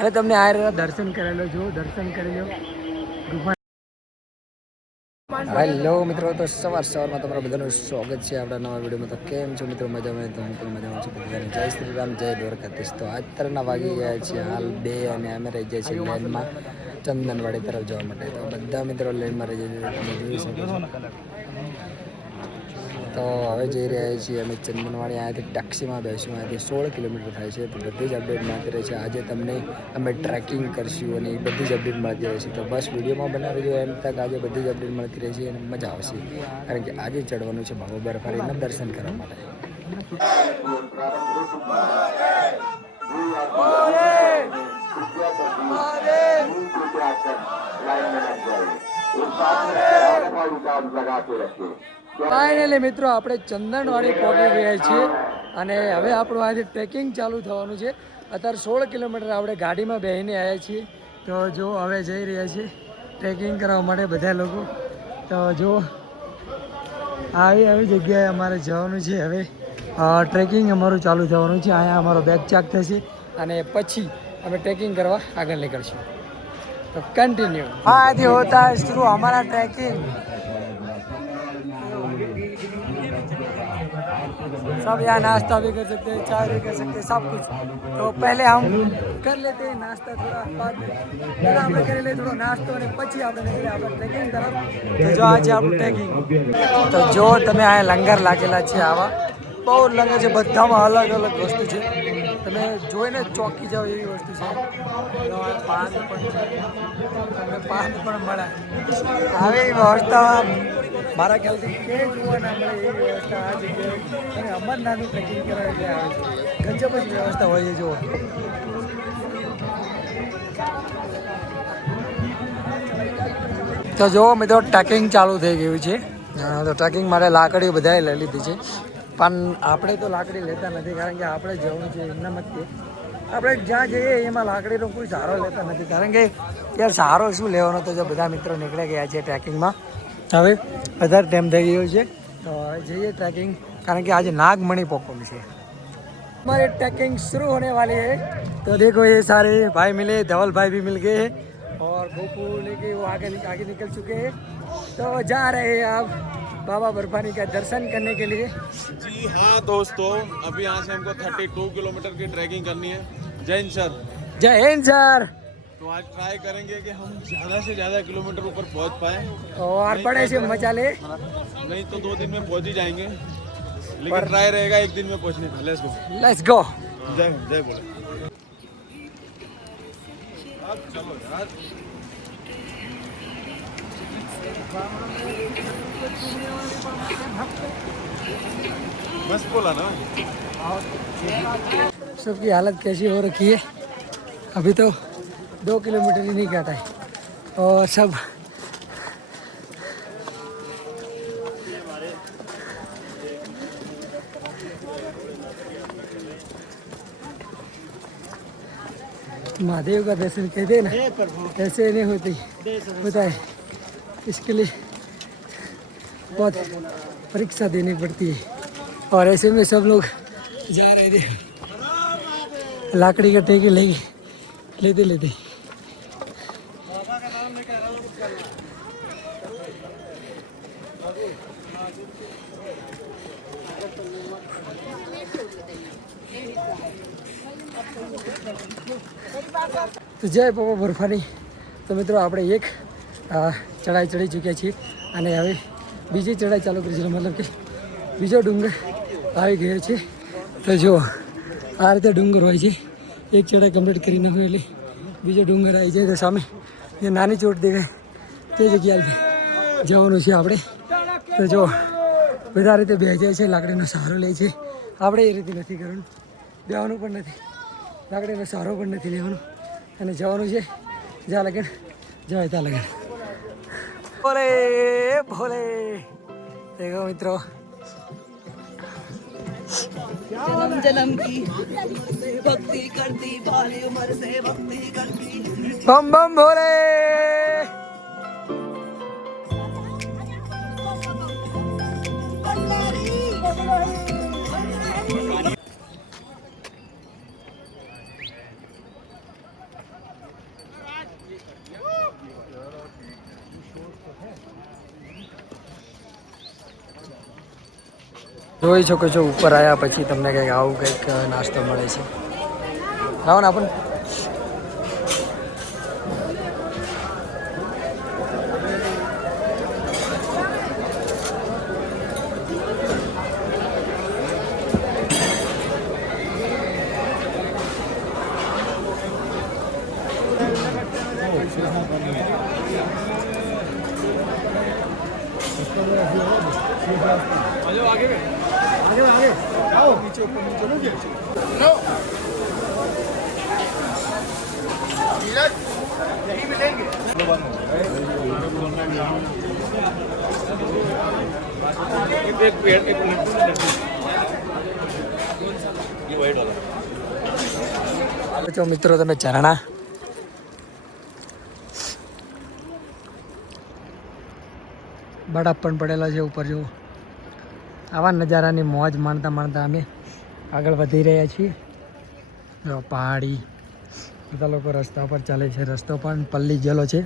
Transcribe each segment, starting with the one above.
અને તમને આ દર્શન કરેલો જો દર્શન કરી લો ગુફા. હેલો મિત્રો, તો સવારમાં તમારા બધાનું સ્વાગત છે આપણા નવા વિડીયોમાં. તો કેમ છો મિત્રો? મજામાં? તો હું પણ મજામાં છું. બધાને જય શ્રી રામ, જય દ્વારકાધીશ. તો આજ તરના વાગી ગયા છે હાલ 2 અને અમે રહી જાય છીએ લેનમાં ચંદનવાડી તરફ જવા માટે. તો બધા મિત્રો લેનમાં રહી જાય તમે જોઈ શકો છો. તો હવે જઈ રહ્યા છીએ અમે ચંદનવાડી. અહીંયાથી ટેક્સીમાં બેસીશું. અહીંયાથી 16 કિલોમીટર થાય છે. તો બધી જ અપડેટ મળતી રહે છે. આજે તમને અમે ટ્રેકિંગ કરશું અને એ બધી જ અપડેટ મળતી રહેશે. તો બસ વિડીયોમાં બનાવી રહેજો એમ તક. આજે બધી જ અપડેટ મળતી રહેશે અને મજા આવશે, કારણ કે આજે ચડવાનું છે બાબા બરફારીના દર્શન કરવા માટે. ફાઇનલી મિત્રો આપણે ચંદનવાડી પહોંચી ગયા છીએ અને હવે આપણું આજે ટ્રેકિંગ ચાલુ થવાનું છે. અત્યારે 16 કિલોમીટર આપણે ગાડીમાં બેસીને આવ્યા છીએ. તો જો હવે જઈ રહ્યા છીએ ટ્રેકિંગ કરવા માટે બધા લોકો. તો જો આવી જગ્યાએ અમારે જવાનું છે. હવે ટ્રેકિંગ અમારું ચાલુ થવાનું છે. અહીંયા અમારો બેગ ચેક થશે અને પછી અમે ટ્રેકિંગ કરવા આગળ નીકળશું. तो कंटिन्यू आज होता है शुरू हमारा ट्रैकिंग. सब यहाँ नाश्ता भी कर सकते हैं, चाय भी कर सकते हैं, सब कुछ. तो पहले हम कर लेते हैं नाश्ता, थोड़ा बाद में पहले આપણે કરી લઈએ થોડો નાસ્તો અને પછી આપણે નીકળીએ આપણે ટ્રેકિંગ તરફ. તો જો આજે આપણું ટ્રેકિંગ. તો જો તમે આ લંગર લાગેલા છે, આવા બહુ લંગર છે, બધામાં અલગ અલગ વસ્તુ છે. તમે જોઈને ચોકી જાઓ એવી વસ્તુ છે. પાન પણ મળે. આવી વ્યવસ્થા મારા ખ્યાલથી કે જોવા ના મળે એવી વ્યવસ્થા આ જગ્યાએ. અને અમરનાથનું ટ્રેકિંગ કરવા એટલે આવે છે. ગજબ જ વ્યવસ્થા હોય છે. જુઓ તો જુઓ મિત્રો, ટ્રેકિંગ ચાલુ થઈ ગયું છે. તો ટ્રેકિંગ માટે લાકડીઓ બધાએ લઈ લીધી છે, પણ આપણે તો લાકડી લેતા નથી, કારણ કે આપણે જવું છે એમના મત. આપણે જ્યાં જઈએ એમાં લાકડીનો કોઈ સહારો લેતા નથી, કારણ કે યાર સહારો શું લેવાનો. તો જો બધા મિત્રો નીકળી ગયા છે ટ્રેકિંગમાં. હવે વધારે ટાઈમ થઈ ગયો છે તો હવે જઈએ ટ્રેકિંગ, કારણ કે આજે नागमणि पोकम છે. हमारे ट्रैकिंग शुरू होने वाली है. तो देखो ये सारे भाई मिले, धवल भाई भी मिल गए हैं और गोपू लेके वो आगे निकल चुके हैं. तो जा रहे हैं आप बाबा बर्फानी का दर्शन करने के लिए. जी हाँ दोस्तों, अभी यहाँ से हमको 32 किलोमीटर की ट्रैकिंग करनी है. जय हिंद सर. जय हिंद सर. तो आज ट्राई करेंगे कि हम ज़्यादा से ज़्यादा किलोमीटर ऊपर पहुँच पाए और बड़े से मजा ले. नहीं तो 2 दिन में पहुँच ही जाएंगे, लेकिन ट्राई रहेगा 1 दिन में पहुँचने का. Let's go. Let's go. जय जय बोले. अब चलो यार. बस बोला ना. सबकी हालत कैसी हो रखी है. अभी तो 2 किलोमीटर ही नहीं काटा है और सब महादेव का दर्शन कहते हैं ना, ऐसे नहीं होती होता है. इसके लिए बहुत परीक्षा देनी पड़ती है और ऐसे में सब लोग जा रहे थे लाकड़ी का टेके लेते लेते. તો જય બાબા બરફાની. તો મિત્રો આપણે એક ચઢાઈ ચડી ચૂક્યા છીએ અને હવે બીજી ચઢાઈ ચાલુ કરી છે, મતલબ કે બીજો ડુંગર આવી ગયો છે. તો જો આ રીતે ડુંગર હોય છે. એક ચઢાઈ કમ્પ્લીટ કરી નાખો એટલે બીજો ડુંગર આવી જાય. તો સામે જે નાની ચોટ દેખાય તે જગ્યાએ જવાનું છે આપણે. તો જો બધા રીતે બે જાય છે, લાકડીનો સહારો લે છે. આપણે એ રીતે નથી કરવાનું, બેવાનું પણ નથી, લાકડીનો સહારો પણ નથી લેવાનો અને જવાનું છે જ્યાં લગન જવાય ત્યાં લગન. ભોલે ભોલે. દેખો મિત્રો, जन्म जन्म की भक्ति करती, बाली उम्र से भक्ति करती. बम बम भोले. જોઈ શકો છો ઉપર આવ્યા પછી તમને કંઈક આવું કંઈક નાસ્તો મળે છે. લાવો ને આપણને. જો મિત્રો તમે ઝરણા બરફ પણ પડેલા છે ઉપર જો. આવા નજારાની મોજ માણતા માણતા અમે આગળ વધી રહ્યા છીએ. જો પહાડી બધા લોકો રસ્તા પર ચાલે છે. રસ્તો પણ પલ્લી ગયેલો છે,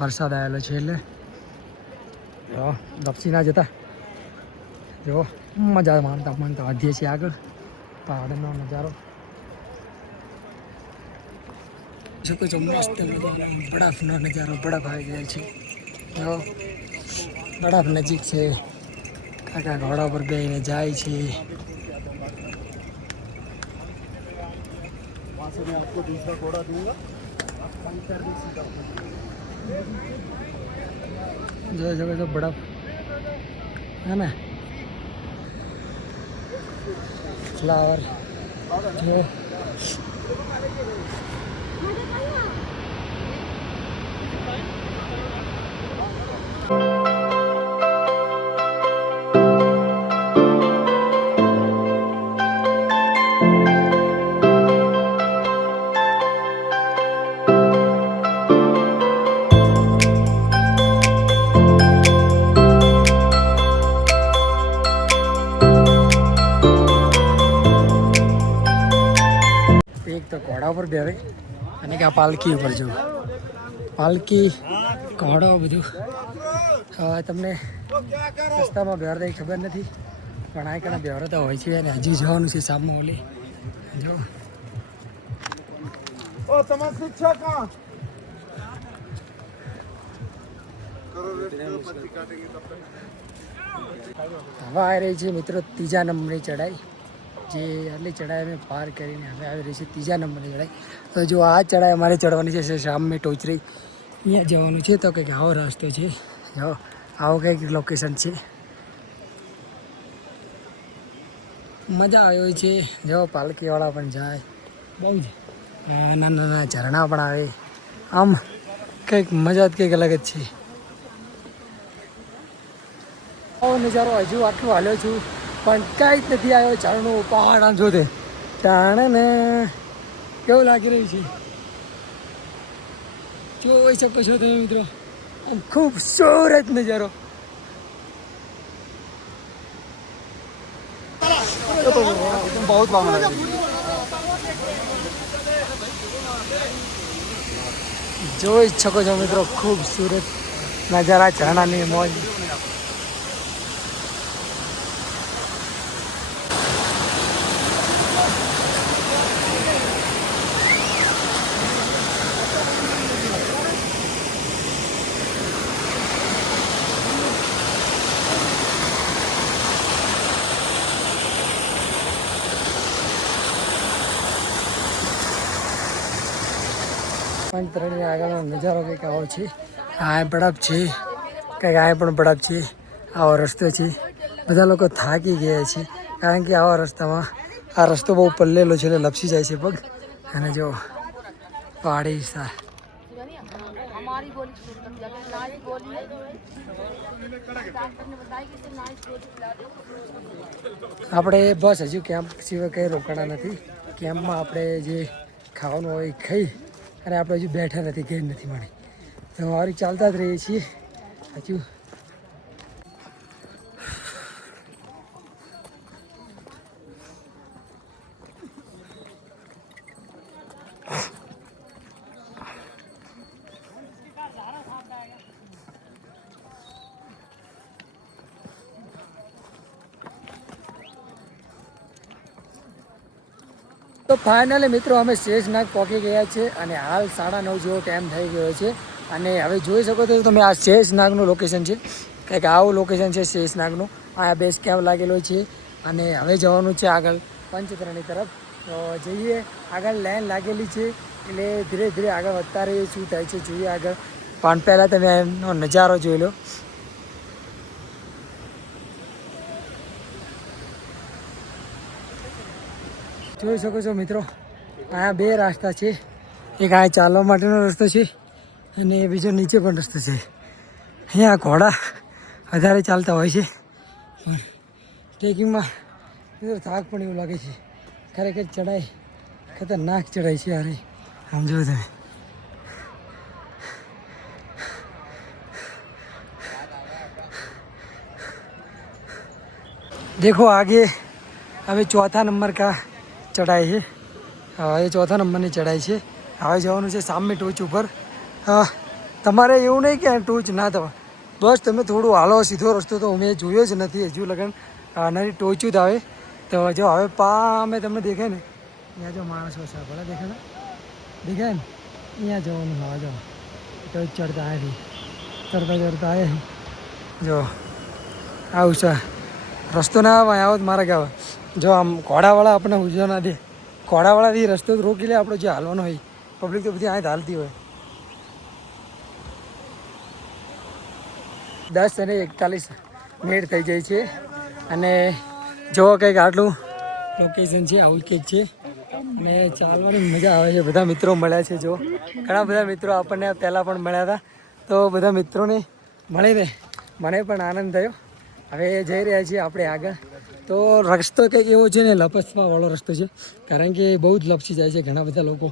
વરસાદ આવેલો છે એટલે જો લપસી ના જતા. જો મજા માણતા માણતા વધીએ છીએ આગળ. પહાડનો નજારો શકો છો. મસ્ત બરફનો નજારો. બરફ આવી જાય છે. જો બરફ નજીક છે. કાકા ઘોડા પર બેસીને જાય છે. જોઈ શકો છો બરફ હે ને. ફ્લાવર જો એક તો ઘોડા ઉપર બેવે અને કે આ પાલકી ઉપર જવું. પાલકી ઘોડો બધું હવે તમને રસ્તામાં બેવરતા ખબર નથી, પણ આ કણા બેવરતા હોય છે. અને હજી જવાનું છે સામે ઓલી જો. હવે આવી રહી છે મિત્રો ત્રીજા નંબરની ચડાઈ. જે આટલી ચડાઈ અમે પાર કરીને હવે આવી રહી છે ત્રીજા નંબરની ચડાઈ. તો જો આ ચડાઈ અમારે ચડવાની છે શામની ટોચરી. અહીંયા જવાનું છે. તો કંઈક આવો રસ્તો છે. જો આવો કંઈક લોકેશન છે. મજા આવે છે. જો પાલકીવાળા પણ જાય બહુ જ. નાના નાના ઝરણા પણ આવે. આમ કંઈક મજા જ કંઈક અલગ જ છે. આવો નજારો હજુ આટલું હાલ્યો છું પણ કાંઈ જ નથી આવ્યો. ઝરણું પહાડ આમ જોતે જાણે ને કેવું લાગી રહ્યું છે. જોઈ શકો છો તમે મિત્રો આમ ખૂબસૂરત નજારો. જોઈ શકો છો મિત્રો ખૂબસૂરત નજારા, ઝરણાની મોજ. પંચતરણની આગળનો નજારો કંઈક આવો છે. આ બરફ છે, કંઈક આ પણ બરફ છે. આવો રસ્તો છે. બધા લોકો થાકી ગયા છે કારણ કે આવા રસ્તામાં આ રસ્તો બહુ પલ્લેલો છે એટલે લપસી જાય છે પગ. અને જો પહાડી વિસ્તાર. આપણે બસ હજુ કેમ્પ સિવાય કંઈ રોકાણા નથી. કેમ્પમાં આપણે જે ખાવાનું હોય એ ખાઈ અને આપણે હજુ બેઠા નથી, ગઈ નથી મળી. તો અમારી ચાલતા જ રહીએ છીએ હજુ. તો ફાઇનલી મિત્રો અમે શેષનાગ પહોંચી ગયા છે અને હાલ 9:30 જેવો ટાઈમ થઈ ગયો છે અને હવે જોઈ શકો છો તમે આ શેષનાગનું લોકેશન છે કંઈક આવું લોકેશન છે શેષનાગનું. આ બેઝ કેમ્પ લાગેલો છે અને હવે જવાનું છે આગળ પંચતરણી તરફ. તો જઈએ, આગળ લાઈન લાગેલી છે એટલે ધીરે ધીરે આગળ વધતા રહીએ, શું થાય છે જોઈએ આગળ. પણ પહેલાં તમે એનો નજારો જોઈ લો. જોઈ શકો છો મિત્રો, અહીંયા 2 રસ્તા છે. એક આ ચાલવા માટેનો રસ્તો છે અને બીજો નીચે પણ રસ્તો છે. અહીંયા ઘોડા વધારે ચાલતા હોય છે પણ ટ્રેકિંગમાં મિત્રો થાક પણ એવું લાગે છે. ખરેખર ચડાઈ ખતરનાક ચડાઈ છે. અરે સમજો તમે, देखो आगे अभी 4था नंबर का चढ़ाई है. ये 4था નંબરની ચઢાઈ છે. હવે જવાનું છે સામે ટોચ ઉપર. તમારે એવું નહીં કે ટોચ ના થવા, બસ તમે થોડું હાલો. સીધો રસ્તો તો મેં જોયો જ નથી હજુ લગન. નાની ટોચ્યું જ આવે. તો જો હવે અમે તમને દેખાય ને અહીંયા જો માણસો છે, ભલે દેખાય ને, દેખાય ને અહીંયા જવાનું. હવે જો ટોચ ચડતા અહીંથી ચડતા ચડતા આવે જો આવું છે રસ્તો. ના આવે આવો મારા કહેવા. જો આમ ઘોડાવાળા આપણને ઉજવા ના દે. ઘોડાવાળાથી રસ્તો જ રોકી લે આપણો જે હાલવાનો હોય. પબ્લિક તો બધી અહીં હાલતી હોય. 10:41 થઈ જાય છે અને જો કંઈક આટલું લોકેશન છે, આવું કંઈક છે અને ચાલવાની મજા આવે છે. બધા મિત્રો મળ્યા છે. જો ઘણા બધા મિત્રો આપણને પહેલાં પણ મળ્યા હતા. તો બધા મિત્રોને મળીને મને પણ આનંદ થયો. હવે જઈ રહ્યા છીએ આપણે આગળ. તો રસ્તો કંઈક એવો છે ને લપસવાવાળો રસ્તો છે, કારણ કે બહુ જ લપસી જાય છે. ઘણા બધા લોકો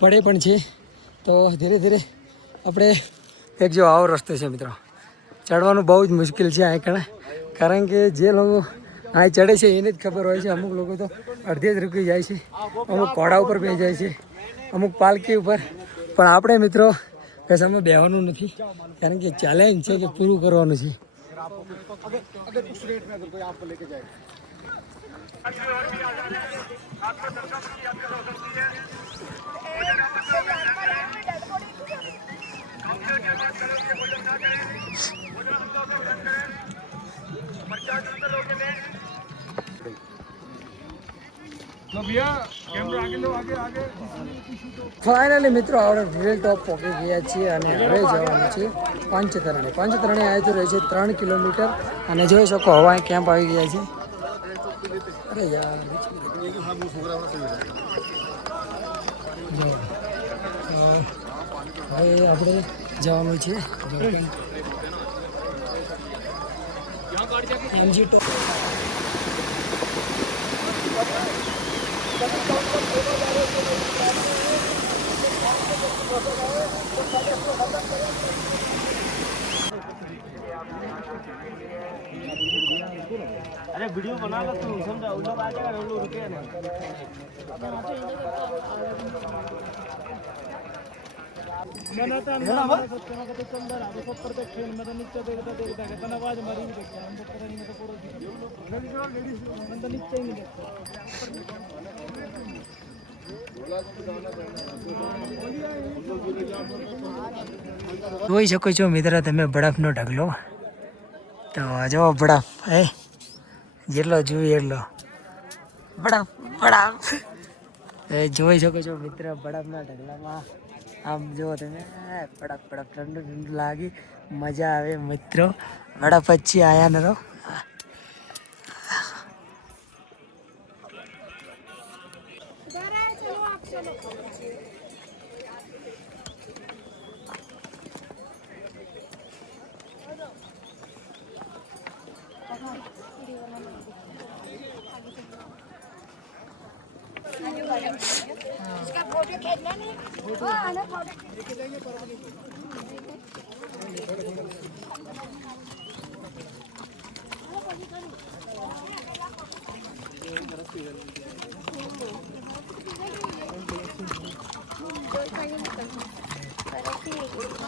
પડે પણ છે. તો ધીરે ધીરે આપણે એક જો આવો રસ્તો છે મિત્રો. ચડવાનું બહુ જ મુશ્કેલ છે અહીં કણે, કારણ કે જે લોકો અહીં ચડે છે એને જ ખબર હોય છે. અમુક લોકો તો અડધે જ રૂકી જાય છે, અમુક ઘોડા ઉપર બેસી જાય છે, અમુક પાલકી ઉપર. પણ આપણે મિત્રો કશામાં બેહવાનું નથી, કારણ કે ચેલેન્જ છે કે પૂરું કરવાનું છે. अगर उस रेट में अगर कोई आपको लेके जाए ફાઇનલી મિત્રો આપણે રિયલ ટોપ પહોંચી ગયા છીએ અને હવે જવાનું છે પંચતરણી. પંચતરણી આવી તો રહે છે 3 કિલોમીટર અને જોઈ શકો હવા કેમ્પ આવી ગયા છે. અરે યાર હવે આપણે જવાનું છે એમજી ટોપ. अरे वीडियो बना लो तू, समझा उन लोग आ जाएगा, उन लोग रुके ना. જોઈ શકો છો મિત્રો તમે બરફનો ઢગલો. તો જો બરફ જેટલો જોઈએ એટલો બરફ બરફ જોઈ શકો છો મિત્ર. બરફના ઢગલામાં આમ જો તમે બરફ બરફ ઠંડુ ઠંડુ લાગી મજા આવે મિત્રો. બરફ પછી આયા નરો.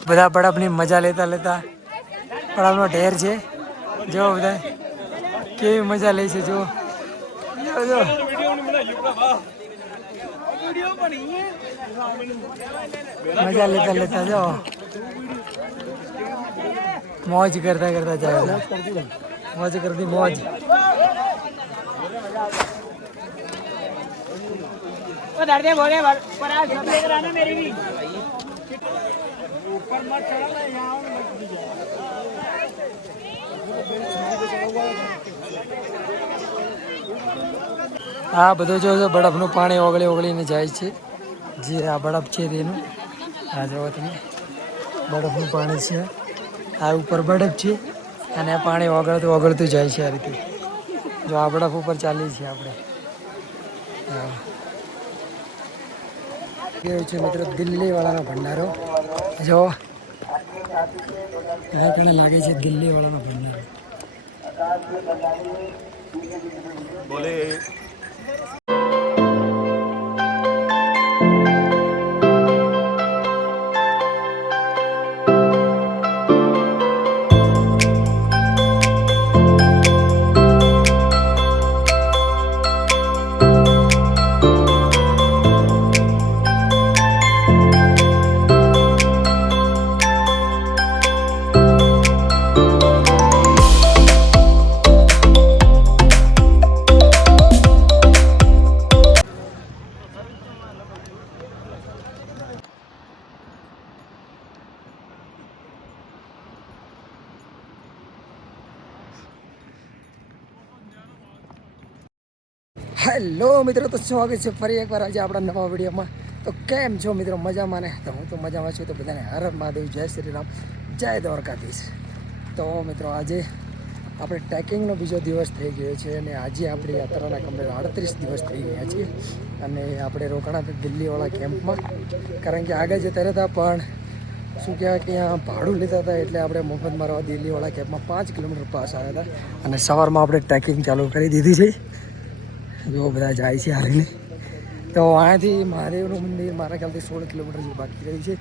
બધા બરફની મજા લેતા લેતા બરફનો ઢેર છે. જો બધા કેવી મજા લે છે. જો જો मजा लेता लेता जाओ, मौज करता करता जाओ, मौज कर दी मौज। આ બધું જો બરફનું પાણી ઓગળી ઓગળીને જાય છે, જે આ બરફ છે તેનું આ જોવો તમે બરફનું પાણી છે, આ ઉપર બરફ છે અને આ પાણી ઓગળતું ઓગળતું જાય છે આ રીતે। જો આ બરફ ઉપર ચાલીએ છીએ આપણે। કેવું છે મિત્રો દિલ્હી વાળાનો ભંડારો, જો આ કણે લાગે છે દિલ્હી વાળાનો ભંડારો। बोले હેલો મિત્રો, તો સ્વાગત છે ફરી એકવાર આજે આપણા નવા વિડીયોમાં। તો કેમ છો મિત્રો, મજામાં ને? તો હું તો મજામાં છું। તો બધાને હર હર મહાદેવ, જય શ્રી રામ, જય દ્વારકાધીશ। તો મિત્રો આજે આપણે ટ્રેકિંગનો બીજો દિવસ થઈ ગયો છે અને આજે આપણી યાત્રાના કમ્પ્લીટ 38 દિવસ થઈ ગયા છે અને આપણે રોકાણા હતા દિલ્હીવાળા કેમ્પમાં, કારણ કે આગળ જતા રહેતા પણ શું કહેવાય કે અહીંયા ભાડું લીધા હતા એટલે આપણે મફતમાં રહેવા દિલ્હીવાળા કેમ્પમાં 5 કિલોમીટર પાસ આવ્યા હતા અને સવારમાં આપણે ટ્રેકિંગ ચાલુ કરી દીધી છે। જો બધા જાય છે હારીને। તો અહીંયાથી મહાદેવનું મંદિર મારા ખ્યાલથી 16 કિલોમીટર જેવું બાકી રહ્યું છે।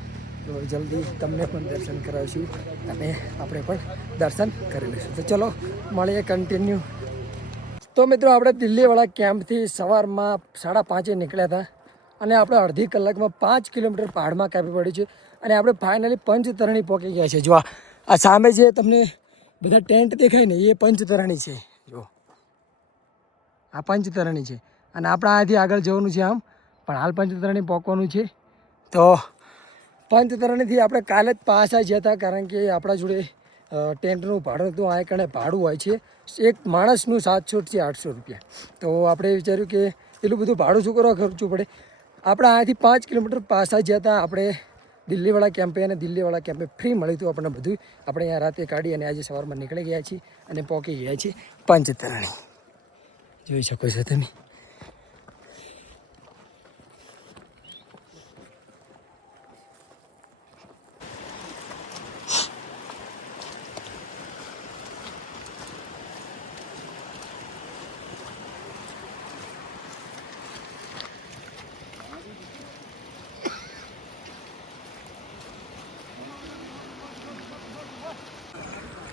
તો જલ્દી તમને પણ દર્શન કરાવીશું અને આપણે પણ દર્શન કરી લઈશું। તો ચલો મળીએ કન્ટિન્યુ। તો મિત્રો આપણે દિલ્હીવાળા કેમ્પથી સવારમાં 5:30 નીકળ્યા હતા અને આપણે અડધી કલાકમાં 5 કિલોમીટર પહાડમાં કાપી પડ્યું છે અને આપણે ફાઇનલી પંચતરણી પહોંચી ગયા છે। જો આ સામે જે તમને બધા ટેન્ટ દેખાય ને એ પંચતરણી છે। જો આ પંચતરણી છે અને આપણે અહીંયાથી આગળ જવાનું છે આમ, પણ હાલ પંચતરણી પહોંચવાનું છે। તો પંચતરણીથી આપણે કાલે જ પાછા ગયા હતા, કારણ કે આપણા જોડે ટેન્ટનું ભાડું હતું। આ કણે ભાડું હોય છે એક માણસનું 700 થી 800 રૂપિયા। તો આપણે વિચાર્યું કે એટલું બધું ભાડું શું કરવા ખર્ચવું પડે। આપણે અહીંયાથી 5 કિલોમીટર પાછા ગયા હતા આપણે દિલ્હીવાળા કેમ્પે અને દિલ્હીવાળા કેમ્પે ફ્રી મળ્યું હતું આપણને બધું। આપણે અહીંયા રાતે કાઢી અને આજે સવારમાં નીકળી ગયા છીએ અને પહોંચી ગયા છીએ પંચતરણી। જોઈ શકો છો તમે।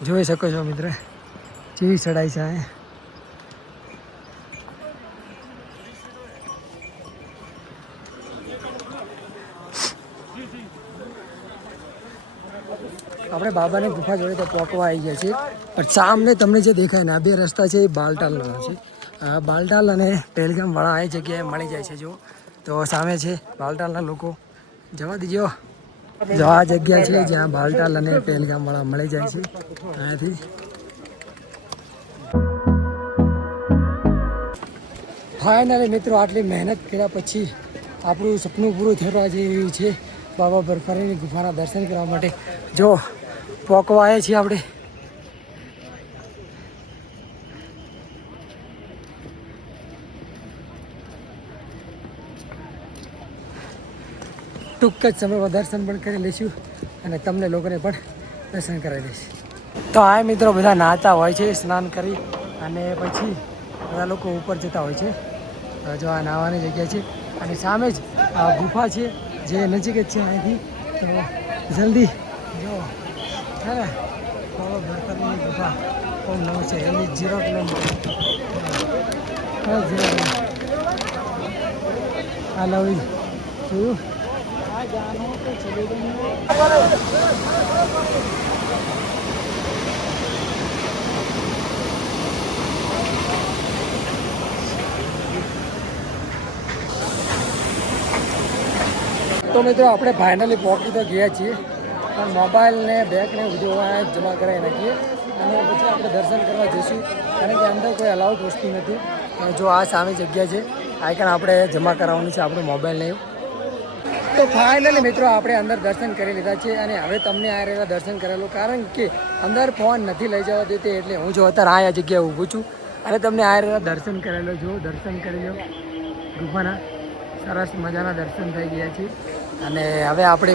જોઈ શકો છો મિત્ર, કેવી ચડાઈ છે આ। આપણે બાબાની ગુફા જોડે તો પહોંચવા આવી ગયા છીએ, પણ સામને તમને જે દેખાય ને આ બે રસ્તા છે એ બાલટાલના છે। બાલટાલ અને પહેલગામવાળા આ જગ્યાએ મળી જાય છે। જો તો સામે છે બાલટાલના લોકો, જવા દીજો। જો આ જગ્યા છે જ્યાં બાલટાલ અને પહેલગામવાળા મળી જાય છે અહીંયાથી। ફાઇનલી મિત્રો આટલી મહેનત કર્યા પછી આપણું સપનું પૂરું થવા જઈ રહ્યું છે બાબા બર્ફાનીની ગુફાના દર્શન કરવા માટે। જો પહોંચવા આવ્યા છીએ આપણે। ટૂંક જ સમયમાં દર્શન પણ કરી લઈશું અને તમને લોકોને પણ દર્શન કરાવી દઈશું। તો આ મિત્રો બધા નાહતા હોય છે સ્નાન કરી અને પછી બધા લોકો ઉપર જતા હોય છે। જો આ નાહવાની જગ્યા છે અને સામે જ આ ગુફા છે જે નજીક જ છે અહીંથી। તો જલ્દી જો હે ને બાબા બર્ફાનીની ગુફા બહુ નવું છે, એની 0 કિલોમીટર આ નવી જોયું તો મિત્રો આપણે ફાઇનલી પહોંચી તો ગયા છીએ પણ મોબાઈલ ને બેગ ને બધું અહીંયા જમા કરાવી નાખીએ અને પછી આપણે દર્શન કરવા જઈશું કારણ કે અંદર કોઈ અલાઉડ વસ્તુ નથી જો આ સામે જગ્યા છે આઈકન આપણે જમા કરાવવાનું છે આપણો મોબાઈલ ને તો ફાઇનલી મિત્રો આપણે અંદર દર્શન કરી લીધા છે અને હવે તમને આ રહેલા દર્શન કરેલું કારણ કે અંદર ફોન નથી લઈ જવા દેતી એટલે હું જો અત્યારે આ જગ્યાએ ઊભું છું અને તમને આ રહેલા દર્શન કરેલો જો દર્શન કરી લો ગુફાના સરસ મજાના દર્શન થઈ ગયા છે અને હવે આપણે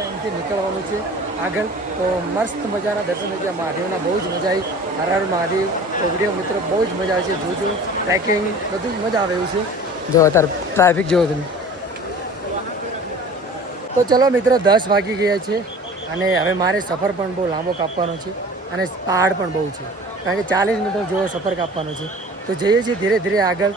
અહીંથી નીકળવાનું છે આગળ તો મસ્ત મજાના દર્શન થઈ ગયા મહાદેવના બહુ જ મજા આવી હર હર મહાદેવ તો વિડીયો મિત્રો બહુ જ મજા આવે છે જોજો ટ્રેકિંગ બધું જ મજા આવે એવું છે જો અત્યારે ટ્રાફિક જેવો તમે તો ચલો મિત્રો 10 વાગી ગયા છે અને હવે મારે સફર પણ બહુ લાંબો કાપવાનો છે અને પહાડ પણ બહુ છે કારણ કે 40 મિનિટ જેવો સફર કાપવાનો છે તો જઈએ છીએ ધીરે ધીરે આગળ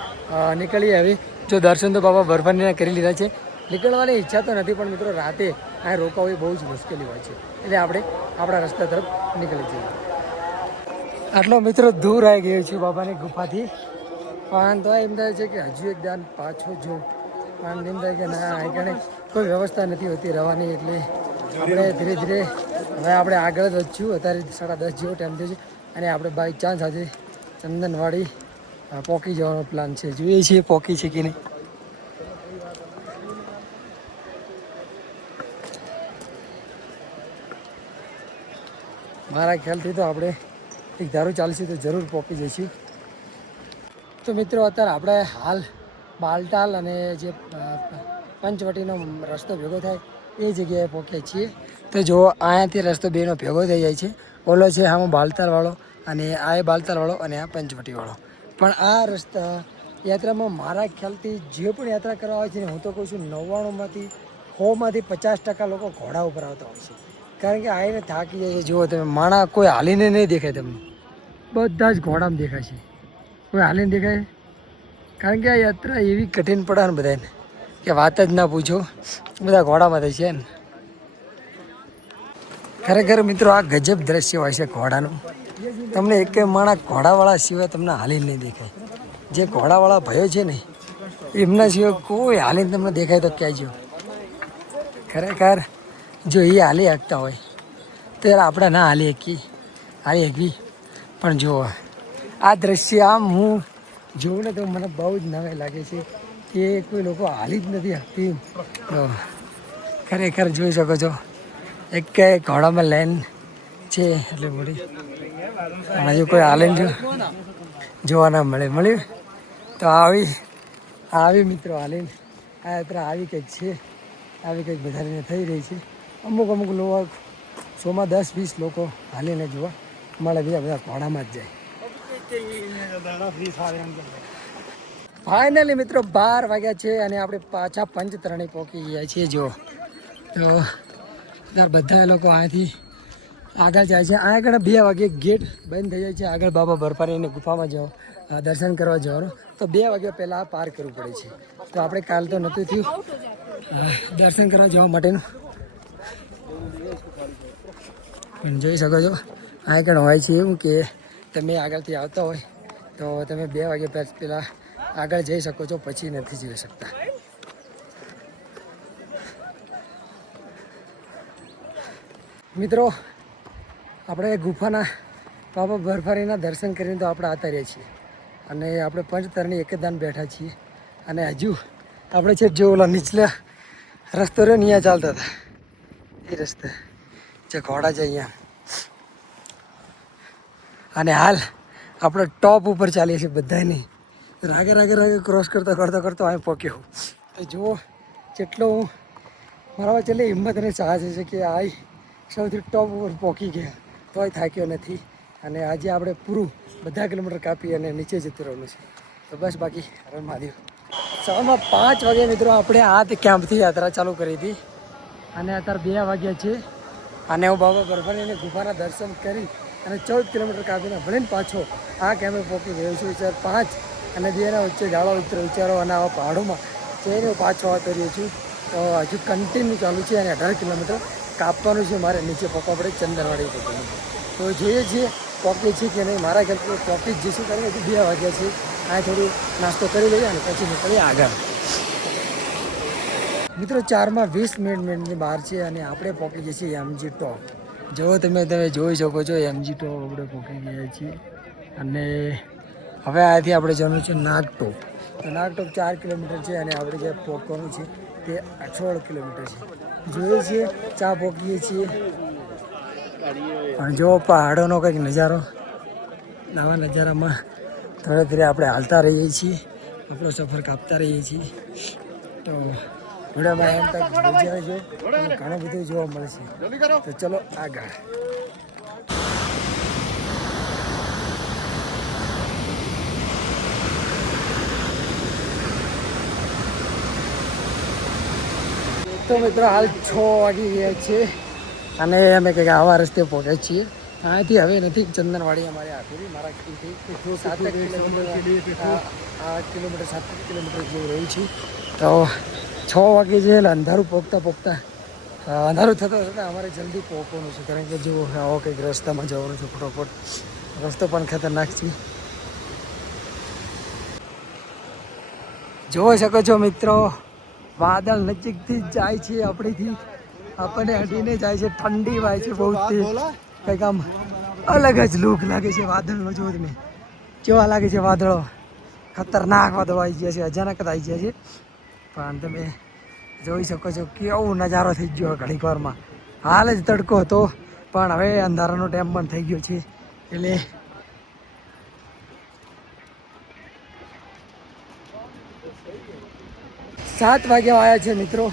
નીકળીએ હવે જો દર્શન તો બાબા બરફાનીના કરી લીધા છે નીકળવાની ઈચ્છા તો નથી પણ મિત્રો રાતે અહીં રોકાવી બહુ જ મુશ્કેલી હોય છે એટલે આપણે આપણા રસ્તા તરફ નીકળી જઈએ આટલો મિત્રો દૂર આવી ગયો છું બાબાની ગુફાથી પણ તો એમ થાય છે કે હજુ એક દાન પાછો જો પણ એમ થાય કે ના આગળ કોઈ વ્યવસ્થા નથી હોતી રહેવાની એટલે આપણે ધીરે ધીરે હવે આપણે આગળ જ વધશું અત્યારે 10:30 જેવો ટાઈમ થયો છે અને આપણે બાય ચાન્સ આજે ચંદનવાડી પોકી જવાનો પ્લાન છે જોઈએ છીએ પોકી છે કે નહીં મારા ખ્યાલથી તો આપણે એક ધારું ચાલશું તો જરૂર પહોંચી જઈશું તો મિત્રો અત્યારે આપણે હાલ બાલટાલ અને જે પંચવટીનો રસ્તો ભેગો થાય એ જગ્યાએ પહોંચ્યા છીએ તો જો અહીંયાથી રસ્તો બેનો ભેગો થઈ જાય છે ઓલો છે આમાં બાલતાલવાળો અને આ એ બાલતાલવાળો અને આ પંચવટીવાળો પણ આ રસ્તા યાત્રામાં મારા ખ્યાલથી જે પણ યાત્રા કરવા આવે છે ને હું તો કહું છું 99માંથી 100% લોકો ઘોડા ઉપર આવતા હોય છે કારણ કે આવીને થાકી જાય છે જુઓ તમે માણા કોઈ હાલીને નહીં દેખાય તમને બધા જ ઘોડામાં દેખાય છે કોઈ હાલીને દેખાય કારણ કે આ યાત્રા એવી કઠિન પડે ને બધાને કે વાત જ ના પૂછો બધા ઘોડામાં થાય છે ને ખરેખર મિત્રો આ ગજબ દ્રશ્ય હોય છે ઘોડાનું તમને એક માણા ઘોડાવાળા સિવાય તમને હાલીને નહીં દેખાય જે ઘોડાવાળા ભયો છે ને એમના સિવાય કોઈ હાલીને તમને દેખાય તો કહેજો ખરેખર જો એ હાલી શકતા હોય ત્યારે આપણે ના હાલી શકવી પણ જુઓ આ દ્રશ્ય આમ હું જોઉં ને તો મને બહુ જ નવાઈ લાગે છે કે કોઈ લોકો હાલી જ નથી શકતી તો ખરેખર જોઈ શકો છો એક ઘોડામાં લાઈન છે એટલે મળી પણ હજુ કોઈ હાલીને જોવા ના મળ્યું તો આવી મિત્રો હાલીને આ યાત્રા આવી કંઈક છે આવી કંઈક બધાને થઈ રહી છે અમુક લોકો 100માં 10-20 લોકો હાલીને જોવા મળે બીજા બધા ઘોડામાં જ જાય ફાઇનલી મિત્રો 12 વાગ્યા છે અને આપણે પાછા પંચતરણી પહોંચી ગયા છીએ જો તો ત્યારે બધા લોકો અહીંયાથી આગળ જાય છે અહીંયા આગળ 2 વાગે ગેટ બંધ થઈ જાય છે આગળ બાબા બરફાનીની ગુફામાં જાઓ દર્શન કરવા જવાનું તો 2 વાગ્યા પહેલાં પાર કરવું પડે છે તો આપણે કાલ તો નહોતું થયું દર્શન કરવા જવા માટેનું પણ જોઈ શકો છો આ આગળ હોય છે એવું કે તમે આગળથી આવતા હોય તો તમે 2 વાગ્યા પહેલાં આગળ જઈ શકો છો પછી નથી જઈ શકતા મિત્રો આપણે ગુફાના બાબા બરફાનીના દર્શન કરીને તો આપણે આવતા રહીએ છીએ અને આપણે પંચતરણી એકદાન બેઠા છીએ અને હજુ આપણે છે જો ઓલા નીચલા રસ્તો રહ્યો ને અહીંયા ચાલતા હતા એ રસ્તે જે ઘોડા છે અહીંયા અને હાલ આપણે ટોપ ઉપર ચાલીએ છીએ બધાની રાગે ક્રોસ કરતો અહીં પહોંચ્યો તો જુઓ જેટલો હું મારા છેલ્લે હિંમત અને સાહસ છે કે આ સૌથી ટોપ ઉપર પહોંચી ગયા તોય થાક્યો નથી અને આજે આપણે પૂરું બધા કિલોમીટર કાપી અને નીચે જતું રહેવાનું છે તો બસ બાકી હર મહાદેવ સવારમાં 5 વાગે મિત્રો આપણે આ કેમ્પથી યાત્રા ચાલુ કરી હતી અને અત્યારે 2 વાગ્યા છે અને હું બાબા બરફાનીની ગુફાના દર્શન કરી અને 14 કિલોમીટર કાપીને ભણીને પાછો આ કેમ્પે પહોંચી ગયો છું 5 અને 2ના વચ્ચે ગાળો વિચારો અને આવા પહાડોમાં જઈને પાછો આવતો રહ્યો છું. તો હજુ કન્ટિન્યુ ચાલુ છે અને 18 કિલોમીટર કાપવાનું છે મારે નીચે પપ્પા પડે ચંદનવાડી પકડવાનું. તો જોઈએ છીએ પોકી છે કે નહીં. મારા ઘર પોકી જ જઈશું કારણ કે 2 વાગ્યા છે. આ થોડું નાસ્તો કરી લઈએ અને પછી નીકળીએ આગળ. મિત્રો 4:20 મિનિટની બહાર છે અને આપણે પહોંચી જઈએ છીએ એમજી ટોપ. જો તમે જોઈ શકો છો એમજી ટોપ આપણે પહોંચી ગયા છીએ અને હવે આથી આપણે જવાનું છે નાગટોપ. તો નાગટોપ 4 કિલોમીટર છે અને આપણે જે પહોંચવાનું છે તે 16 કિલોમીટર છે. જોઈએ છીએ ચા પહોંચીએ છીએ પણ જો પહાડોનો કંઈક નજારો. નવા નજારામાં ધીરે ધીરે આપણે હાલતા રહીએ છીએ, આપણો સફર કાપતા રહીએ છીએ. તો વિડીયોમાં એમ તક મજા આવજો અને ઘણું બધું જોવા મળશે. તો ચલો આગળ. તો મિત્રો હાલ 6 વાગી ગયા છે અને અમે કંઈક આવા રસ્તે પહોંચ્યા છીએ. અહીંયાથી હવે નથી ચંદનવાડી અમારે આપેલી મારા ખ્યાલથી 7 કિલોમીટર 7 કિલોમીટર જેવું રહ્યું છે. તો 6 વાગે છે એટલે અંધારું પહોંચતા અંધારું થતાં અમારે જલ્દી પહોંચવાનું છે કારણ કે જો આવો કંઈક રસ્તામાં જવાનું છે ફટોફટ. રસ્તો પણ ખતરનાક છે. જોઈ શકો છો મિત્રો વાદળ નજીકથી જ જાય છે આપણેથી, આપણને હટીને જાય છે. ઠંડી વાય છે બહુ તેજ. કંઈક આમ અલગ જ લુક લાગે છે વાદળનો. જો તમે કેવા લાગે છે વાદળો. ખતરનાક વાદળો આવી ગયા છે, અચાનક જ આવી ગયા છે. પણ તમે જોઈ શકો છો કેવો નજારો થઈ ગયો ઘડીક વારમાં. હાલ જ તડકો હતો પણ હવે અંધારાનો ટાઈમ પણ થઈ ગયો છે એટલે સાત વાગ્યા આવ્યા છે મિત્રો.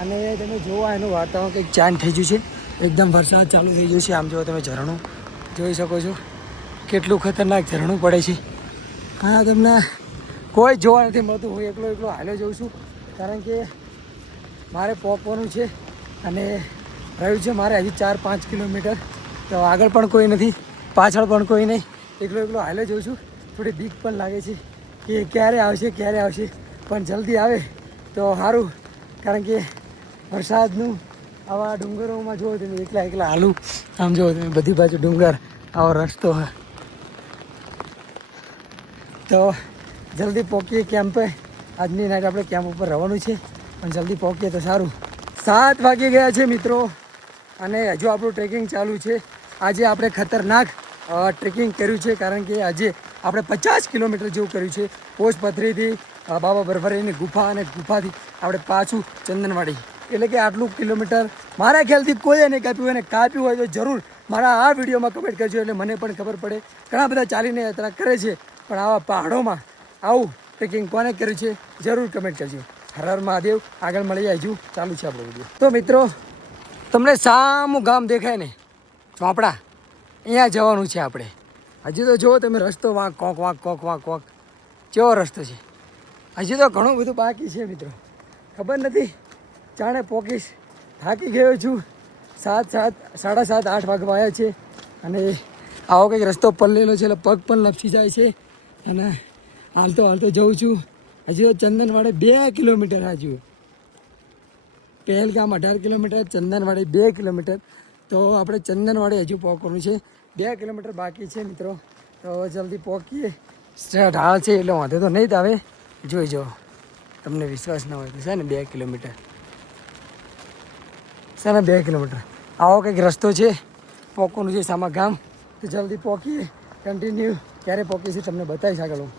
અને તમે જોવો એનું વાતાવરણ કંઈક ચેન્જ થઈ ગયું છે. એકદમ વરસાદ ચાલુ થઈ ગયો છે. આમ જો તમે ઝરણું જોઈ શકો છો કેટલું ખતરનાક ઝરણું પડે છે. હા તમને કોઈ જોવા નથી મળતું. હું એકલો હાલ્યો જઉં છું કારણ કે મારે પહોંચવાનું છે અને રહ્યું છે મારે હજી 4-5 કિલોમીટર. તો આગળ પણ કોઈ નથી, પાછળ પણ કોઈ નહીં. એકલો હાલ્યો જઉં છું. થોડી બીક પણ લાગે છે કે ક્યારે આવશે પણ જલ્દી આવે તો સારું કારણ કે વરસાદનું આવા ડુંગરોમાં જુઓ તમે એકલા હાલું. આમ જુઓ તમે બધી બાજુ ડુંગર, આવો રસ્તો હોય. તો જલ્દી પહોંચીએ કેમ્પે. આજની નાઈટ આપણે કેમ્પ ઉપર રહેવાનું છે પણ જલ્દી પહોંચીએ તો સારું. 7 વાગી ગયા છે મિત્રો અને હજુ આપણું ટ્રેકિંગ ચાલુ છે. આજે આપણે ખતરનાક ટ્રેકિંગ કર્યું છે કારણ કે આજે આપણે 50 કિલોમીટર જેવું કર્યું છે. પોષપથરીથી બાબા બરફારીની ગુફા અને ગુફાથી આપણે પાછું ચંદનવાડી. એટલે કે આટલું કિલોમીટર મારા ખ્યાલથી કોઈએ નહીં કાપ્યું હોય. અને કાપ્યું હોય તો જરૂર મારા આ વિડીયોમાં કમેન્ટ કરજો એટલે મને પણ ખબર પડે. ઘણા બધા ચાલીને યાત્રા કરે છે પણ આવા પહાડોમાં આવું ટ્રેકિંગ કોને કર્યું છે જરૂર કમેન્ટ કરજો. હર હર મહાદેવ. આગળ મળીએ, હજુ ચાલુ છે આપણો વિડીયો. તો મિત્રો તમને સામું ગામ દેખાય ને ચોપડા, અહીંયા જવાનું છે આપણે. હજી તો જુઓ તમે રસ્તો વાંક કેવો રસ્તો છે. હજી તો ઘણું બધું બાકી છે મિત્રો. ખબર નથી જાણે પોકીશ. થાકી ગયો છું. 7:30-8 વાગવા આવ્યા છે અને આવો કંઈક રસ્તો પલળેલો છે એટલે પગ પણ લપસી જાય છે. અને હાલતો જઉં છું. હજી તો ચંદનવાડી 2 કિલોમીટર. હજુ પહેલગામ 18 કિલોમીટર, ચંદનવાડી 2 કિલોમીટર. તો આપણે ચંદનવાડી હજુ પહોંચવાનું છે. 2 કિલોમીટર બાકી છે મિત્રો. તો જલ્દી પહોંચીએ. ઢાળ છે એટલે વાંધો તો નહીં જ આવે. જોઈ જાઓ, તમને વિશ્વાસ ના હોય તો છે ને 2 કિલોમીટર છે ને 2 કિલોમીટર. આવો કંઈક રસ્તો છે, પહોંચવાનું છે સામા ગામ. તો જલ્દી પહોંચીએ. કન્ટિન્યુ ક્યારે પહોંચીશું તમને બતાવીશ આગળ હું.